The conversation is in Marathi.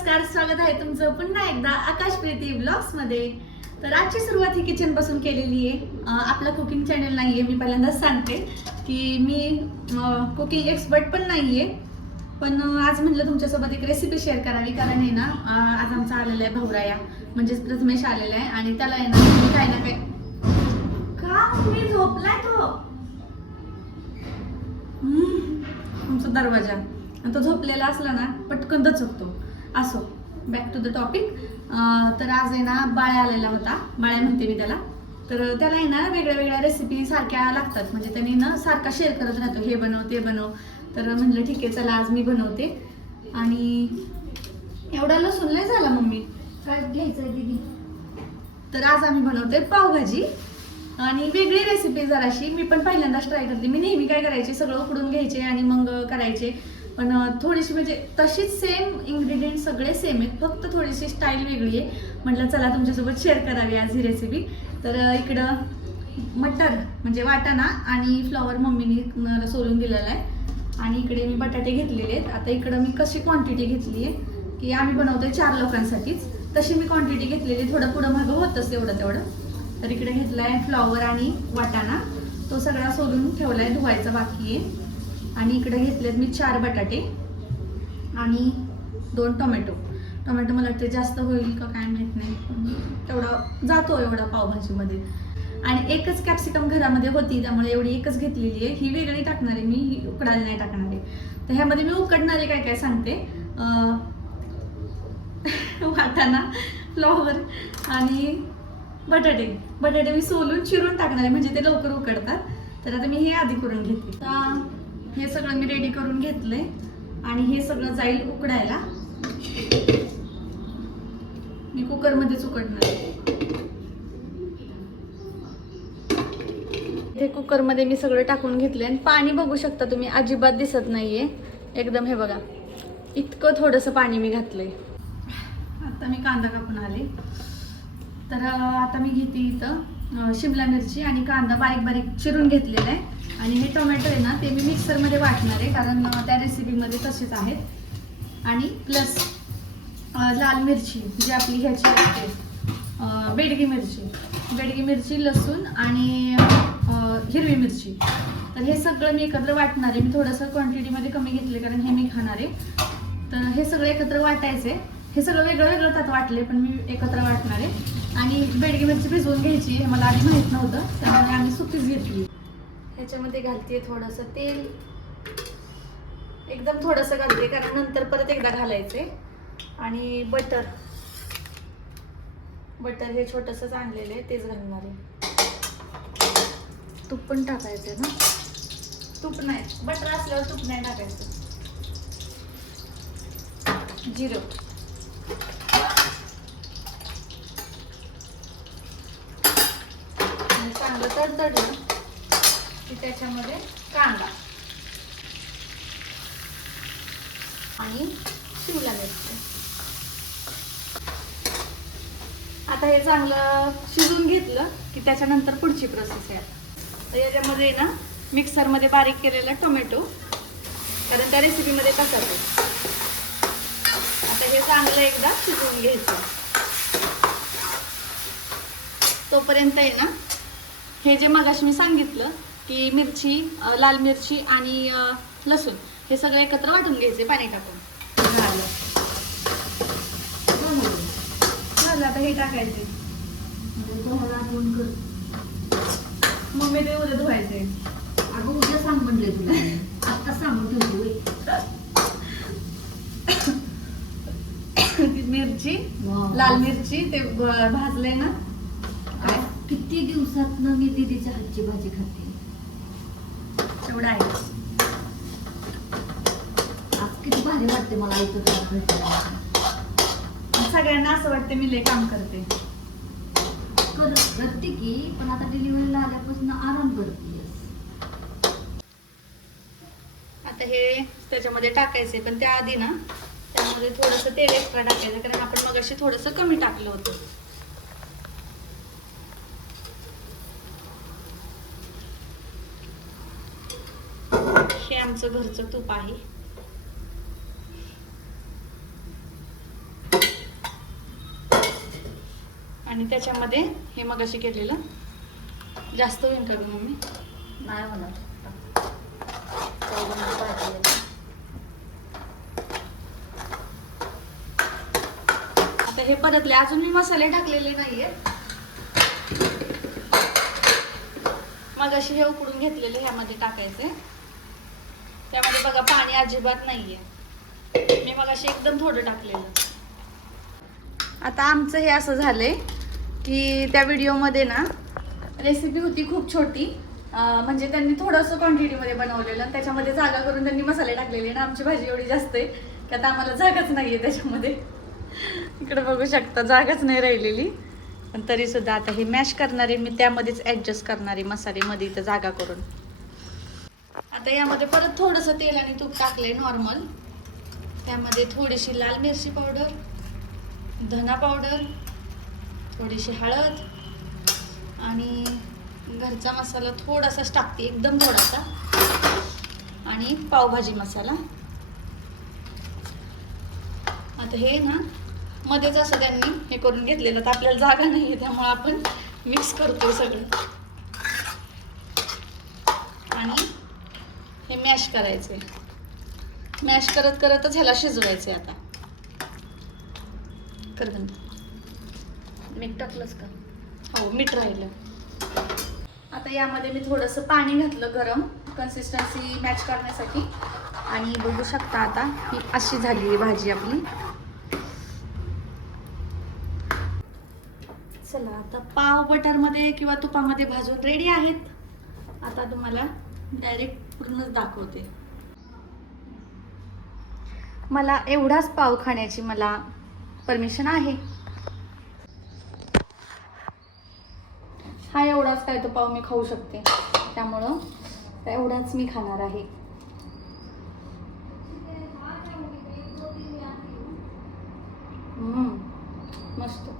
नमस्कार, स्वागत आहे तुमचं पुन्हा एकदा आकाश प्रीती ब्लॉग्स मध्ये। तर आजची सुरुवात ही किचन पासून केलेली आहे। आपला कुकिंग चॅनल नाहीये, मी पहिल्यांदाच सांगते की मी कुकिंग एक्सपर्ट पण नाहीये, पण आज म्हटलं तुमच्यासोबत एक रेसिपी शेअर करावी। कारण आहे ना, आज आमचा आलेला आहे भाऊराया, म्हणजेच प्रथमेश आलेला आहे आणि त्याला आहे ना काय ना काय का मी झोपलाय तो तुमचा दरवाजा, आणि तो झोपलेला असला ना पटकन दचकतो। असो, बॅक टू द टॉपिक। तर आज आहे ना बाळ्या आलेला होता, बाळ्या म्हणते मी त्याला। तर त्याला आहे ना वेगळ्या वेगळ्या रेसिपी सारख्या लागतात, म्हणजे त्यांनी ना सारखा शेअर करत राहतो, हे बनव ते बनव। तर म्हणलं ठीक आहे चला आज मी बनवते। आणि एवढा लसूण लय झाला मम्मी, काय घ्यायचं दीदी? तर आज आम्ही बनवते पावभाजी आणि वेगळी रेसिपी जराशी। मी पण पहिल्यांदाच ट्राय करते। मी नेहमी काय करायचे, सगळं उकडून घ्यायचे आणि मग करायचे, पण थोडीशी म्हणजे तशीच सेम इन्ग्रेडियंट सगळे सेम आहेत, फक्त थोडीशी स्टाईल वेगळी आहे। म्हटलं चला तुमच्यासोबत शेअर करावी आज ही रेसिपी। तर इकडं मटर म्हणजे वाटाणा आणि फ्लॉवर मम्मीने सोलून दिलेला आहे, आणि इकडे मी बटाटे घेतलेले आहेत। आता इकडं मी कशी क्वांटिटी घेतली आहे की आम्ही बनवतोय 4 लोकांसाठीच, तशी मी क्वांटिटी घेतलेली, थोडं पुढं मागं होतच एवढं तेवढं। तर इकडे घेतलाय फ्लॉवर आणि वाटाणा, तो सगळा सोलून ठेवलाय, धुवायचा बाकी आहे। आणि इकडे घेतलेत मी 4 बटाटे आणि 2 टोमॅटो। टोमॅटो मला वाटते जास्त होईल का काय माहित नाही, पण तेवढा जातो एवढा पावभाजीमध्ये। आणि एकच कॅप्सिकम घरामध्ये होती, त्यामुळे एवढी एकच घेतलेली आहे। ही वेगळी टाकणार आहे मी, ही उकडायला नाही टाकणार आहे। तर ह्यामध्ये मी उकडणारे काय काय सांगते। वाटाणा, फ्लॉवर आणि बटाटे मी सोलून चिरून टाकणार आहे, म्हणजे ते लवकर उकडतात। तर आता मी हे आधी करून घेते। हे सगळं मी रेडी करून घेतलंय आणि हे सगळं जाईल उकडायला। मी कुकरमध्येच उकडणार आहे। हे कुकरमध्ये मी सगळं टाकून घेतलंय आणि पाणी बघू शकता तुम्ही, अजिबात दिसत नाहीये एकदम, हे बघा इतकं थोडंसं पाणी मी घातलंय। आता मी कांदा कापून आले। तर आता मी घेते इथं शिमला मिरची आणि कांदा बारीक बारीक चिरून घेतलेला आहे। आणि हे टोमॅटो आहे ना, ते मी मिक्सरमध्ये वाटणार आहे, कारण त्या रेसिपीमध्ये तसेच आहेत। आणि प्लस लाल मिरची जी आपली ह्याची असते, बेडगी मिरची, लसूण आणि हिरवी मिरची। तर हे सगळं मी एकत्र वाटणार आहे। मी थोडंसं क्वांटिटीमध्ये कमी घेतले, कारण हे मी खाणार आहे। तर हे सगळं एकत्र वाटायचे, हे सगळं वेगळं वेगळं त्यात वाटले, पण मी एकत्र वाटणार आहे। आणि बेडगी मिरची भिजवून घ्यायची, हे मला आधी माहीत नव्हतं, त्यामुळे आम्ही सुकीच घेतली। ह्याच्यामध्ये घालते थोडंसं तेल, एकदम थोडंसं घालते, कारण नंतर परत एकदा घालायचे। आणि बटर हे छोटंसंच आणलेलं आहे, तेच घालणार आहे। तूप पण टाकायचं ना, तूप नाही, बटर असल्यावर तूप नाही टाकायचं। जिरं, चांगलं तडतडलं की त्याच्यामध्ये कांदा आणि शिमला मिरची। आता हे चांगलं शिजून घेतलं की त्याच्यानंतर पुढची प्रोसेस आहे। तर याच्यामध्ये ना मिक्सरमध्ये बारीक केलेला टोमॅटो, कारण त्या रेसिपीमध्ये तसाच आहे। आता हे चांगलं एकदा शिजवून घ्यायचं। तोपर्यंत आहे ना, हे जे मगाशी मी सांगितलं की मिरची, लाल मिरची आणि लसूण, हे सगळं एकत्र वाटून घ्यायचे पाणी टाकून। झालं आता हे टाकायचे। मम्मी ते उद्या धुवायचे। अगं उद्या सांग म्हणले तुला, आता सांगून ठेवली। मिरची, लाल मिरची ते भाजले ना, काय किती दिवसातनं मी दीदीच्या हातची भाजी खाते। तेवढं आहे। आज किती भारी वाटते मला इथं सगळ्यांना असं वाटतं मी लय काम करते, करते की, पण आता डिलिव्हरीला आल्यापासून आराम करते। आता हे त्याच्यामध्ये टाकायचे, पण त्याआधी ना त्यामध्ये थोडंसं तेल एक्स्ट्रा टाकायचं, कारण आपण मगाशी थोडंसं कमी टाकलं होतं। हे आमचं घरचं तूप आहे। आणि त्याच्यामध्ये हे मगाशी केलेलं जास्त होईल का गं मम्मी? नाही होणार. चौघांची भाजी आहे. आता हे परतले, अजून मी मसाले टाकलेले नाहीये. मगाशी हे उकडून घेतलेले ह्यामध्ये टाकायचे. त्यामध्ये बघा पाणी अजिबात नाहीये. मी मगाशी एकदम थोडं टाकलेलं. आता आमचं हे असं झालंय की त्या व्हिडिओमध्ये ना रेसिपी होती खूप छोटी, म्हणजे त्यांनी थोडंसं क्वांटिटीमध्ये बनवलेलं आणि त्याच्यामध्ये जागा करून त्यांनी मसाले टाकलेले ना. आमची भाजी एवढी जास्त आहे की आता आम्हाला जागाच नाहीये त्याच्यामध्ये. इकडे बघू शकता जागाच नाही राहिलेली, पण तरी सुद्धा आता हे मॅश करणारे मी त्यामध्येच ऍडजस्ट करणारे मसाले मध्ये इथं जागा करून. आता यामध्ये परत थोडंसं तेल आणि तूप टाकलंय नॉर्मल. त्यामध्ये थोडीशी लाल मिरची पावडर, धना पावडर, थोडीशी हळद आणि घरचा मसाला थोडासाच टाकते, एकदम थोडासा, आणि पावभाजी मसाला. आता हे ना मध्येच असं त्यांनी हे करून घेतलेलं, तर आपल्याला जागा नाही आहे त्यामुळे आपण मिक्स करतोय सगळं आणि हे मॅश करायचंय. मॅश करत करतच ह्याला शिजवायचंय. आता कर बंद. मीठ टाकलंस का? हो, मीठ राहिलं. आता यामध्ये मी थोडंसं पाणी घातलं गरम, कन्सिस्टन्सी मॅच करण्यासाठी. आणि बघू शकता आता ही अशी झाली आहे भाजी आपली. चला आता पाव बटरमध्ये किंवा तुपामध्ये भाजून रेडी आहेत. आता तुम्हाला डायरेक्ट पूर्णच दाखवते. मला एवढाच पाव खाण्याची मला परमिशन आहे. हा एवढाच काय तो पाव मी खाऊ शकते, त्यामुळं एवढाच मी खाणार आहे. मस्त.